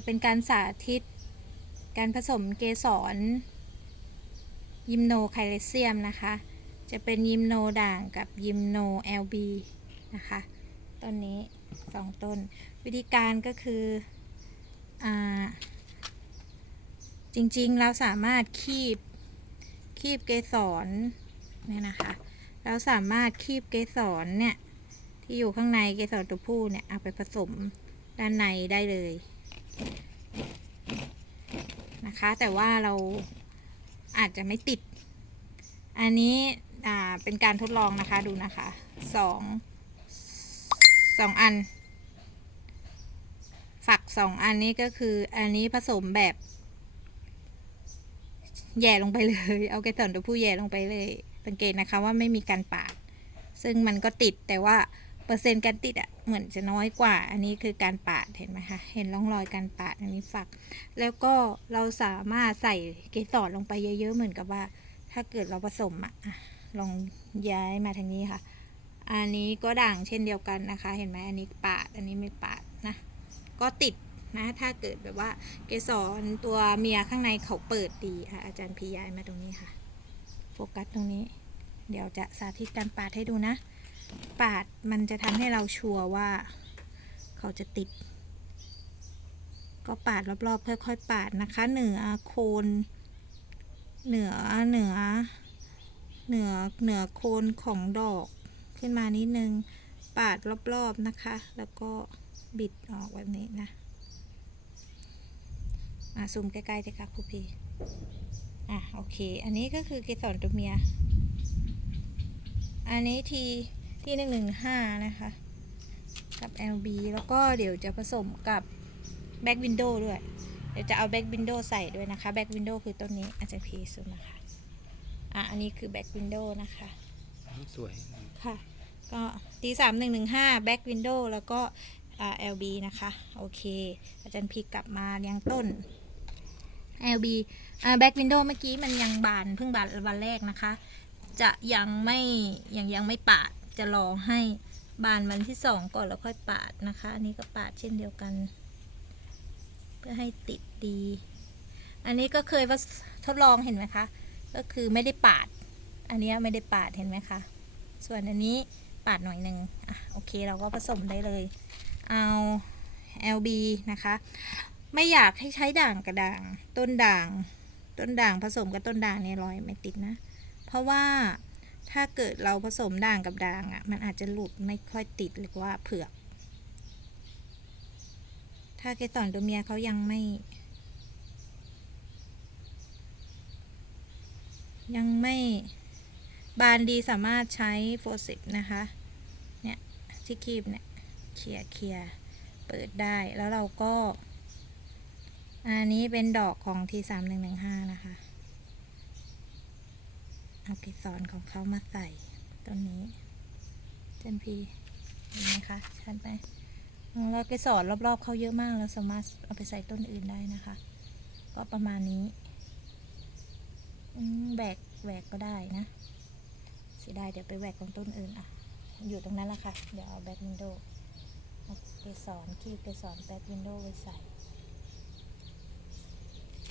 จะเป็นการสาธิต การผสมเกสรยิมโนไคลเซียมนะคะ จะเป็นยิมโนด่างกับยิมโน LB นะคะต้นนี้สองต้น วิธีการก็คืออจริงๆเราสามารถคีบคีบเกสรเนี่ยนะคะ เราสามารถคีบเกสรเนี่ยที่อยู่ข้างในเกสรตัวผู้เนี่ยเอาไปผสมด้านในได้เลย นะคะ แต่ว่าเราอาจจะไม่ติด อันนี้อ่าเป็นการทดลองนะคะดูนะคะสองสองอัน ฝักสองอันนี้ก็คืออันนี้ผสมแบบแย่ลงไปเลย เอาเกสรตัวผู้แย่ลงไปเลย สังเกตนะคะว่าไม่มีการปาด ซึ่งมันก็ติดแต่ว่า เปอร์เซ็นต์การติดอะ่ะเหมือนจะน้อยกว่า อันนี้คือการปาดเห็นไหมคะเห็นร่องรอยการปาดอันนี้ฝัก แล้วก็เราสามารถใส่เกสรลงไปเยอะๆเหมือนกับว่า ถ้าเกิดเราผสมอะ่ะลองย้ายมาทางนี้ค่ะ อันนี้ก็ด่างเช่นเดียวกันนะคะ เห็นไหมอันนี้ปาดอันนี้ไม่ปาดนะ ก็ติดนะถ้าเกิดแบบว่าเกสรตัวเมียข้างในเขาเปิดดีค่ะอาจารย์พีย้ายมาตรงนี้ค่ะ โฟกัสตรงนี้ เดี๋ยวจะสาธิตการปาดให้ดูนะ ปาดมันจะทำให้เราชัวร์ว่า เขาจะติด ก็ปาดรอบๆค่อยๆปาดนะคะ เหนือโคน เหนือเหนือ เหนือเหนือโคนของดอกขึ้นมานิดนึง ปาดรอบๆนะคะ แล้วก็บิดออกแบบนี้นะอะซูมใกล้ๆเลยค่ะครูพีอะโอเค อันนี้ก็คือเกสรตัวเมีย อันนี้ที ที่หนึ่งหนึ่งห้านะคะ กับ LB แล้วก็เดี๋ยวจะผสมกับแบ็กวินโดว์ด้วย เดี๋ยวจะเอาแบ็กวินโดว์ใส่ด้วยนะคะแบ็กวินโดว์คือต้นนี้อาจจะพีสุดนะคะ อะ อันนี้คือแบ็กวินโดว์นะคะ สวย ค่ะ ก็ตีสามหนึ่งหนึ่งห้าแบ็กวินโดว์แล้วก็อ่า LB นะคะ โอเค อาจารย์พีกลับมาเลี้ยงต้น LB อ่าแบ็กวินโดว์เมื่อกี้มันยังบานเพิ่งบานวันแรกนะคะ จะยังไม่ยังยังไม่ปาด จะรอให้บานวันที่สองก่อนแล้วค่อยปาดนะคะ อันนี้ก็ปาดเช่นเดียวกัน เพื่อให้ติดดี อันนี้ก็เคยว่าทดลองเห็นไหมคะ ก็คือไม่ได้ปาด อันนี้ไม่ได้ปาดเห็นไหมคะ ส่วนอันนี้ปาดหน่อยหนึ่งอะโอเคเราก็ผสมได้เลย เอา LB นะคะ ไม่อยากให้ใช้ด่างกับด่าง ต้นด่าง ต้นด่างผสมกับต้นด่างเนี่ยรอยไม่ติดนะ เพราะว่า ถ้าเกิดเราผสมด่างกับด่างอะ่ะ มันอาจจะหลุดไม่ค่อยติดหรือว่าเผือก ถ้าเกสรตัวเมียเขายังไม่ ยังไม่บานดีสามารถใช้โฟสิบนะคะ เนี่ยที่คีบเนี่ยเคลียร์เคลียร์เปิดได้แล้วเราก็ อันนี้เป็นดอกของทีสามหนึ่งหนึ่งห้านะคะ เอาเกสรของเขามาใส่ต้นนี้เจนพีเห็นไหมคะชัดไหมอืมแล้วเกสรรอบๆเขาเยอะมากเราสามารถเอาไปใส่ต้นอื่นได้นะคะ ก็ประมาณนี้แบกแหวกก็ได้นะเสียดายเดี๋ยวไปแหวกตรงต้นอื่นอะ อยู่ตรงนั้นละค่ะ เดี๋ยวเอาแบ็กวินโดว์เอาเกสรคีบเกสรแบ็กวินโดว์ไว้ใส่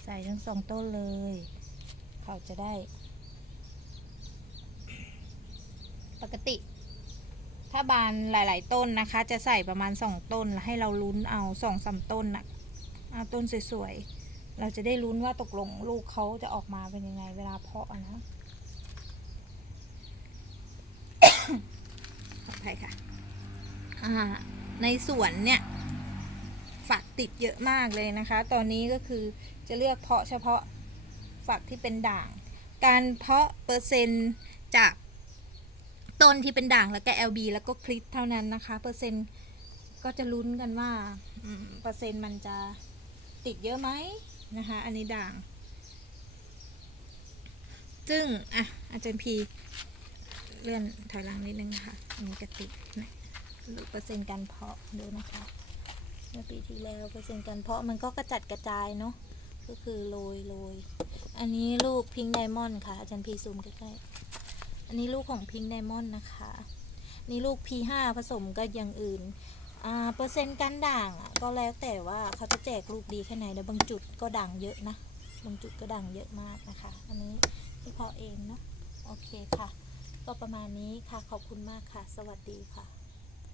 ใส่ทั้งสองต้นเลย เขาจะได้ ปกติ ถ้าบานหลาย ๆ ต้นนะคะ จะใส่ประมาณสองต้นแล้วให้เราลุ้นเอาสองสามต้นนะเอาต้นสวยๆ เราจะได้ลุ้นว่าตกลงลูกเขาจะออกมาเป็นยังไงเวลาเพาะอะนะขออภัยค่ะในสวนเนี่ยฝักติดเยอะมากเลยนะคะ ตอนนี้ก็คือจะเลือกเพาะเฉพาะฝักที่เป็นด่าง การเพาะเปอร์เซ็นต์จาก ต้นที่เป็นด่างแล้วก็ LB แล้วก็คลิปเท่านั้นนะคะ เปอร์เซ็นต์ก็จะลุ้นกันว่าเปอร์เซ็นต์มันจะติดเยอะไหมนะคะ อันนี้ด่าง ซึ่งอะอาจารย์พีเลื่อนถอยหลังนิดนึงนะคะอันนี้กระติดนะดูเปอร์เซ็นต์การเพาะดูนะคะเมื่อปีที่แล้วเปอร์เซ็นต์การเพาะมันก็กระจัดกระจายเนาะก็คือโรยโรยอันนี้ลูกพิงไดมอนด์ค่ะ อาจารย์พีซูมใกล้ๆ อันนี้ลูกของพิงค์ไดมอนด์นะคะ นี่ลูก P5 ผสมกับอย่างอื่นอ่าเปอร์เซ็นต์การด่างอะก็แล้วแต่ว่าเขาจะแจกลูกดีแค่ไหนแล้วบางจุดก็ด่างเยอะนะ บางจุดก็ด่างเยอะมากนะคะ อันนี้ที่พอเองเนาะ โอเคค่ะ ก็ประมาณนี้ค่ะ ขอบคุณมากค่ะ สวัสดีค่ะ